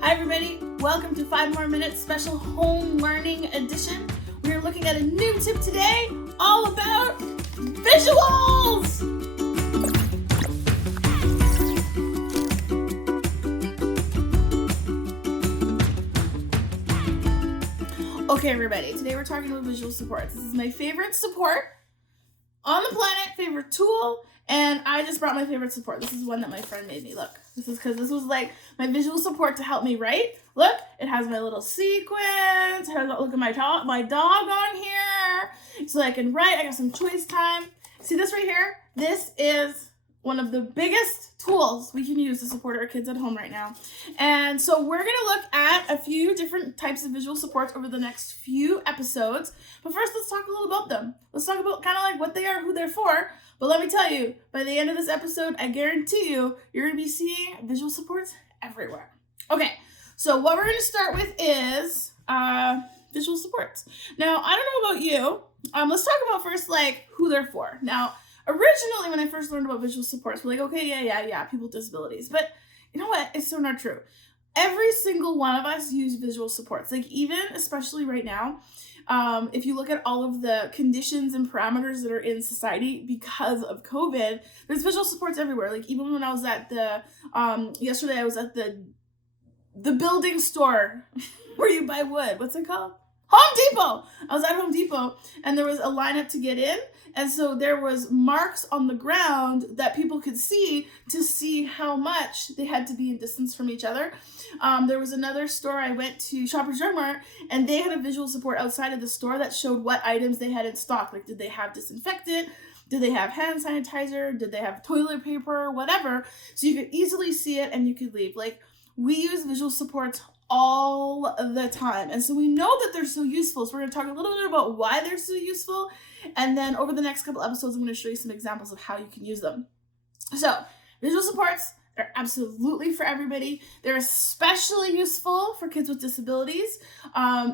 Hi everybody, welcome to 5 More Minutes Special Home Learning Edition. We are looking at a new tip today, all about visuals! Okay everybody, today we're talking about visual supports. This is my favorite support on the planet, favorite tool, and I just brought my favorite support. This is one that my friend made me. Look, this is because this was like my visual support to help me write. Look, it has my little sequence. Look at my dog on here, so I can write. I got some choice time. See this right here? This is one of the biggest tools we can use to support our kids at home right now. And so we're going to look at a few different types of visual supports over the next few episodes. But first, let's talk a little about them. Let's talk about kind of like what they are, who they're for. But let me tell you, by the end of this episode, I guarantee you're going to be seeing visual supports everywhere. Okay, so what we're going to start with is visual supports. Now, I don't know about you. Let's talk about first like who they're for. Now, originally, when I first learned about visual supports, we're like, okay, yeah, people with disabilities. But you know what? It's so not true. Every single one of us use visual supports. Like even, especially right now, if you look at all of the conditions and parameters that are in society because of COVID, there's visual supports everywhere. Like even when I was at the, yesterday I was at the building store where you buy wood. What's it called? Home Depot. I was at Home Depot and there was a lineup to get in. And so there was marks on the ground that people could see to see how much they had to be in distance from each other. There was another store I went to, Shoppers Drug Mart, and they had a visual support outside of the store that showed what items they had in stock. Like, did they have disinfectant? Did they have hand sanitizer? Did they have toilet paper? Whatever. So you could easily see it and you could leave. Like, we use visual supports all the time. And so we know that they're so useful. So we're going to talk a little bit about why they're so useful. And then over the next couple episodes, I'm going to show you some examples of how you can use them. So visual supports, they're absolutely for everybody. They're especially useful for kids with disabilities.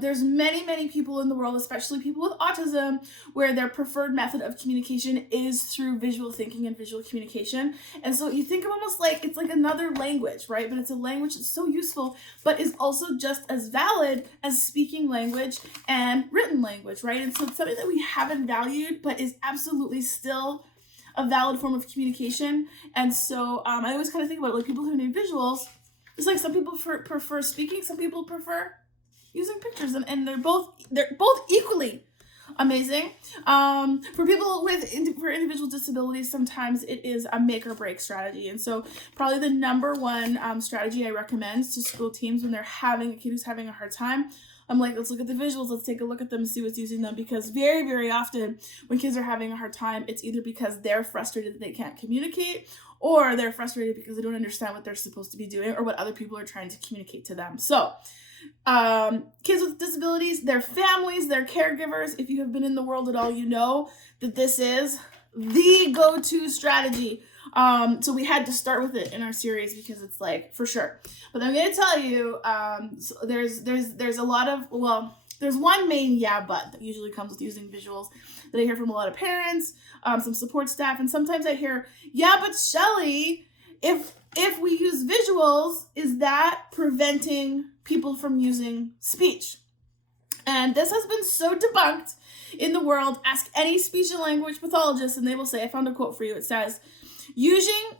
There's many people in the world, especially people with autism, where their preferred method of communication is through visual thinking and visual communication. And so you think of almost like it's like another language, right? But it's a language that's so useful, but is also just as valid as speaking language and written language, right? And so it's something that we haven't valued, but is absolutely still a valid form of communication. And so I always kind of think about it, like people who need visuals, it's like some people prefer speaking, some people prefer using pictures, and they're both equally amazing. For people for individual disabilities, sometimes it is a make or break strategy. And so probably the number one strategy I recommend to school teams when they're having a kid who's having a hard time, I'm like, let's look at the visuals, let's take a look at them and see what's using them, because very often when kids are having a hard time, it's either because they're frustrated that they can't communicate, or they're frustrated because they don't understand what they're supposed to be doing or what other people are trying to communicate to them. So kids with disabilities, their families, their caregivers, if you have been in the world at all, you know that this is the go-to strategy. So we had to start with it in our series because it's like for sure. But I'm going to tell you, so there's a lot of, well, there's one main but that usually comes with using visuals that I hear from a lot of parents, some support staff, and sometimes I hear, but Shelly, if we use visuals, is that preventing people from using speech? And this has been so debunked in the world. Ask any speech and language pathologist and they will say, I found a quote for you. It says, using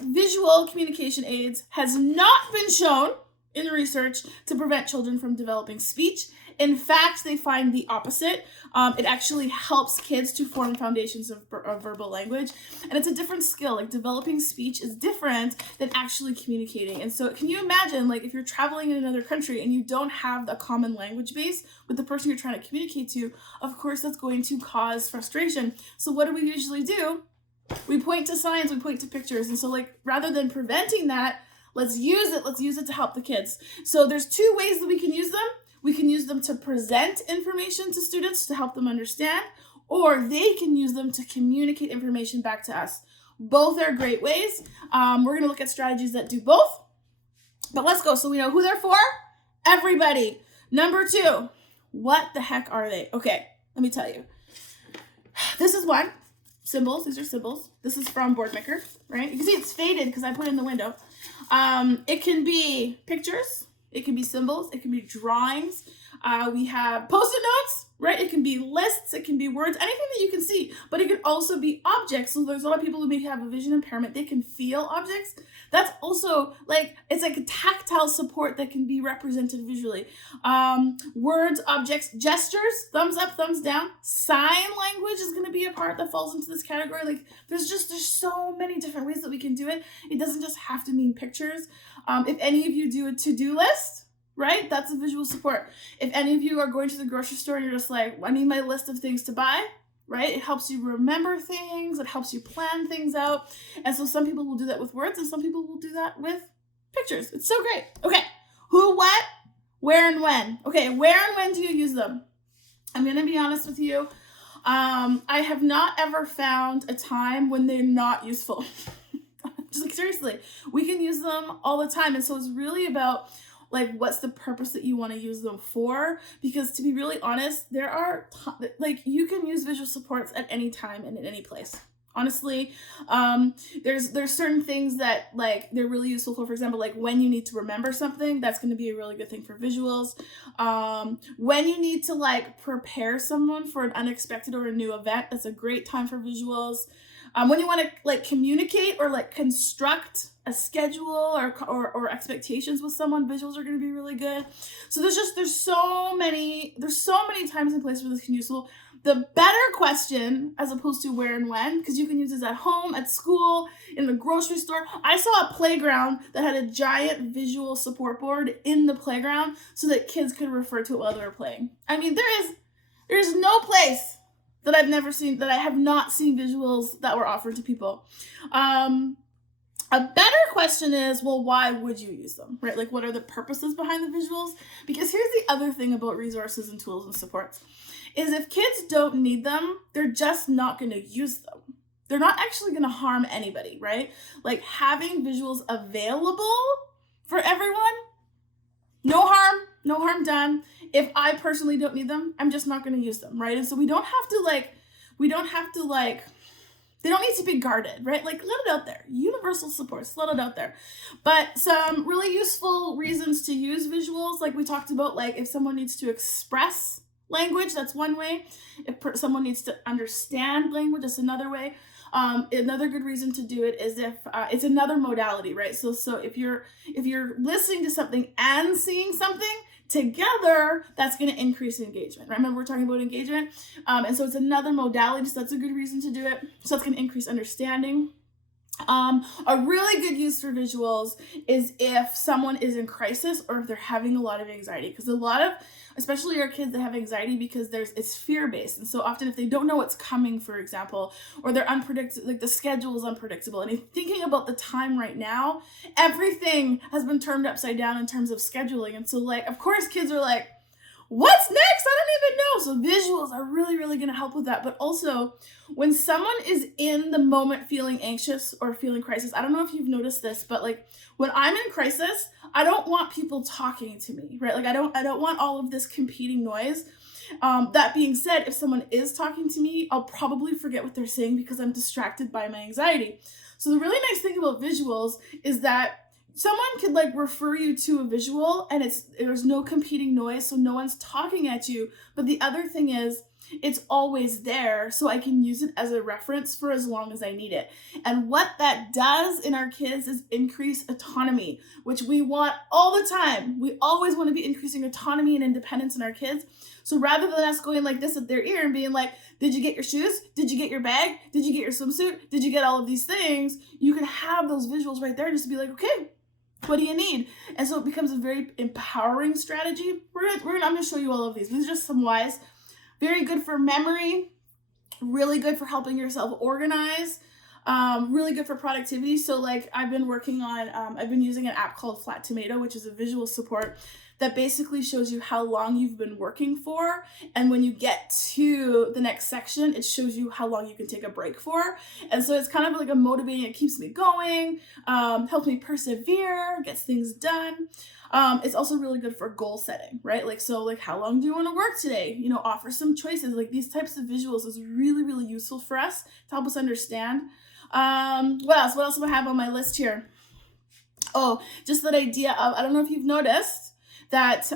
visual communication aids has not been shown in the research to prevent children from developing speech. In fact, they find the opposite. It actually helps kids to form foundations of verbal language. And it's a different skill. Like developing speech is different than actually communicating. And so can you imagine, like if you're traveling in another country and you don't have a common language base with the person you're trying to communicate to, of course that's going to cause frustration. So what do we usually do? We point to signs, we point to pictures. And so like rather than preventing that, let's use it to help the kids. So there's two ways that we can use them. We can use them to present information to students to help them understand, or they can use them to communicate information back to us. Both are great ways. We're going to look at strategies that do both, but let's go. So we know who they're for. Everybody. Number 2, what the heck are they? Okay, let me tell you. This is one. Symbols. These are symbols. This is from Boardmaker, right? You can see it's faded because I put it in the window. It can be pictures. It can be symbols. It can be drawings. We have Post-it notes, right? It can be lists. It can be words, anything that you can see. But it can also be objects. So there's a lot of people who maybe have a vision impairment. They can feel objects. That's also like, it's like a tactile support that can be represented visually. Words, objects, gestures, thumbs up, thumbs down. Sign language is going to be a part that falls into this category. Like there's so many different ways that we can do it. It doesn't just have to mean pictures. If any of you do a to-do list, right? That's a visual support. If any of you are going to the grocery store and you're just like, I need my list of things to buy, right? It helps you remember things. It helps you plan things out. And so some people will do that with words and some people will do that with pictures. It's so great. Okay. Who, what, where, and when. Okay. Where and when do you use them? I'm going to be honest with you. I have not ever found a time when they're not useful. Just like seriously, we can use them all the time. And so it's really about like, what's the purpose that you want to use them for? Because to be really honest, there are, like, you can use visual supports at any time and in any place. Honestly, there's certain things that like they're really useful for example, like when you need to remember something, that's going to be a really good thing for visuals. When you need to like prepare someone for an unexpected or a new event, that's a great time for visuals. When you want to like communicate or like construct a schedule or expectations with someone, visuals are going to be really good. So there's so many times and places where this can be useful. The better question, as opposed to where and when, because you can use this at home, at school, in the grocery store. I saw a playground that had a giant visual support board in the playground so that kids could refer to it while they were playing. I mean, there is no place that I have not seen visuals that were offered to people. A better question is, well, why would you use them, right? Like, what are the purposes behind the visuals? Because here's the other thing about resources and tools and supports, is if kids don't need them, they're just not going to use them. They're not actually going to harm anybody, right? Like, having visuals available for everyone, no harm done. If I personally don't need them, I'm just not going to use them, right? And so they don't need to be guarded, right? Like, let it out there. Universal supports, let it out there. But some really useful reasons to use visuals, like we talked about, like if someone needs to express language, that's one way. If someone needs to understand language, that's another way. Another good reason to do it is if it's another modality, right? So if you're listening to something and seeing something together, that's going to increase engagement, right? Remember, we're talking about engagement. And so it's another modality, so that's a good reason to do it. So it's going to increase understanding. A really good use for visuals is if someone is in crisis or if they're having a lot of anxiety, because a lot of, especially our kids that have anxiety, because it's fear-based. And so often if they don't know what's coming, for example, or they're unpredictable, like the schedule is unpredictable, and thinking about the time right now, everything has been turned upside down in terms of scheduling. And so like, of course, kids are like, what's next? I don't even know. So visuals are really, really going to help with that. But also, when someone is in the moment feeling anxious or feeling crisis, I don't know if you've noticed this, but like when I'm in crisis, I don't want people talking to me, right? Like I don't want all of this competing noise. That being said, if someone is talking to me, I'll probably forget what they're saying because I'm distracted by my anxiety. So the really nice thing about visuals is that someone could like refer you to a visual and there's no competing noise, so no one's talking at you. But the other thing is it's always there, so I can use it as a reference for as long as I need it. And what that does in our kids is increase autonomy, which we want all the time. We always want to be increasing autonomy and independence in our kids. So rather than us going like this at their ear and being like, did you get your shoes? Did you get your bag? Did you get your swimsuit? Did you get all of these things? You can have those visuals right there just to be like, okay, what do you need? And so it becomes a very empowering strategy. I'm going to show you all of these. These are just some whys. Very good for memory, really good for helping yourself organize, really good for productivity. So like I've been using an app called Flat Tomato, which is a visual support that basically shows you how long you've been working for. And when you get to the next section, it shows you how long you can take a break for. And so it's kind of like a motivating, it keeps me going, helps me persevere, gets things done. It's also really good for goal setting, right? Like, so like, how long do you want to work today? You know, offer some choices. Like these types of visuals is really, really useful for us to help us understand. What else do I have on my list here? Oh, just that idea of, I don't know if you've noticed, that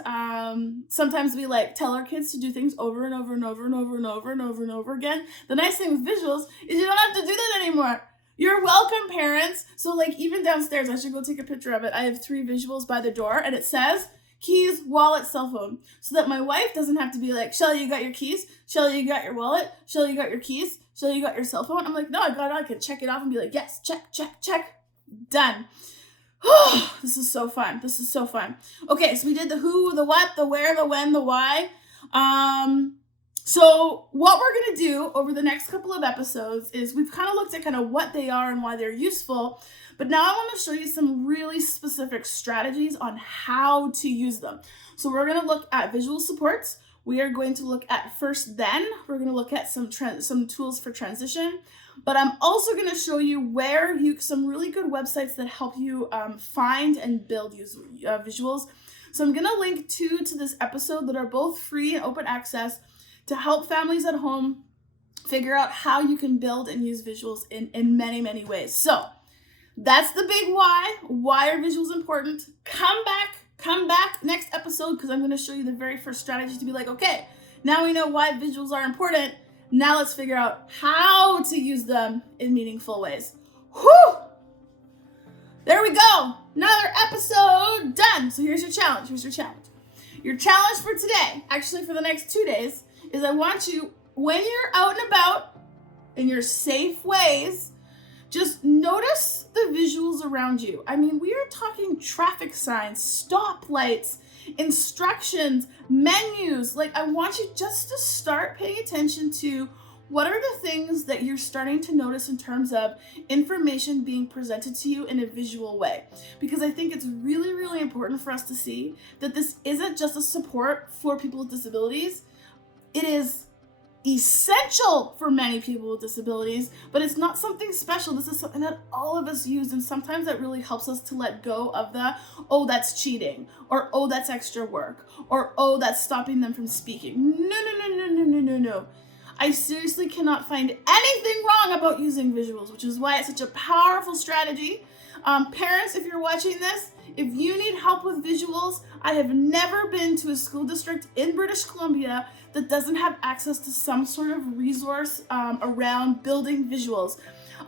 sometimes we like tell our kids to do things over and over and over and over and over and over and over again. The nice thing with visuals is you don't have to do that anymore. You're welcome, parents. So like even downstairs, I should go take a picture of it. I have 3 visuals by the door and it says keys, wallet, cell phone. So that my wife doesn't have to be like, Shelly, you got your keys? Shelly, you got your wallet? Shelly, you got your keys? Shelly, you got your cell phone? I'm like, no, I got it. I can check it off and be like, yes, check, check, check. Done. This is so fun. This is so fun. Okay, so we did the who, the what, the where, the when, the why. So what we're going to do over the next couple of episodes is we've kind of looked at kind of what they are and why they're useful, but now I want to show you some really specific strategies on how to use them. So we're going to look at visual supports. We are going to look at first then. We're going to look at some tools for transition, but I'm also going to show you some really good websites that help you find and build visuals. So I'm going to link 2 to this episode that are both free and open access to help families at home figure out how you can build and use visuals in many, many ways. So that's the big why. Why are visuals important? Come back next episode because I'm going to show you the very first strategy to be like, okay, now we know why visuals are important. Now let's figure out how to use them in meaningful ways. Whew! There we go. Another episode done. So here's your challenge. Your challenge for today, actually for the next 2 days, is I want you, when you're out and about in your safe ways, just notice the visuals around you. I mean, we are talking traffic signs, stoplights, instructions, menus. Like, I want you just to start paying attention to what are the things that you're starting to notice in terms of information being presented to you in a visual way. Because I think it's really, really important for us to see that this isn't just a support for people with disabilities. It is essential for many people with disabilities, but it's not something special. This is something that all of us use, and sometimes that really helps us to let go of the, oh, that's cheating, or oh, that's extra work, or oh, that's stopping them from speaking. No. I seriously cannot find anything wrong about using visuals, which is why it's such a powerful strategy. Parents, if you're watching this, if you need help with visuals, I have never been to a school district in British Columbia that doesn't have access to some sort of resource around building visuals.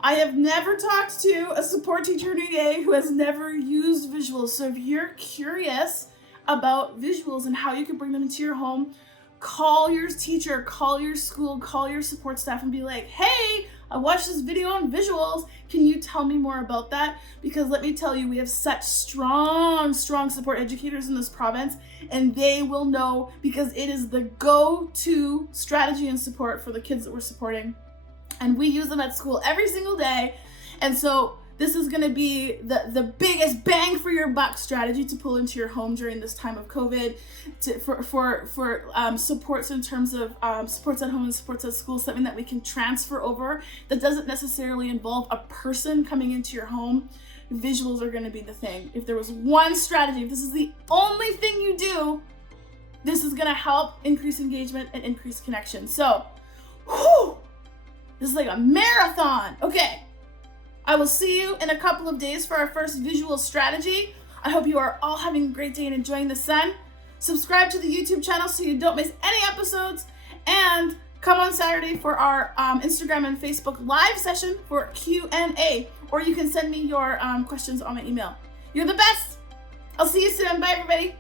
I have never talked to a support teacher in EA who has never used visuals. So if you're curious about visuals and how you can bring them into your home, call your teacher, call your school, call your support staff and be like, hey, I watched this video on visuals. Can you tell me more about that? Because let me tell you, we have such strong support educators in this province, and they will know because it is the go-to strategy and support for the kids that we're supporting. And we use them at school every single day. And so this is going to be the biggest bang for your buck strategy to pull into your home during this time of COVID for supports in terms of supports at home and supports at school, something that we can transfer over that doesn't necessarily involve a person coming into your home. Visuals are going to be the thing. If there was one strategy, if this is the only thing you do, this is going to help increase engagement and increase connection. So, this is like a marathon. Okay. I will see you in a couple of days for our first visual strategy. I hope you are all having a great day and enjoying the sun. Subscribe to the YouTube channel so you don't miss any episodes. And come on Saturday for our Instagram and Facebook live session for Q&A. Or you can send me your questions on my email. You're the best. I'll see you soon. Bye, everybody.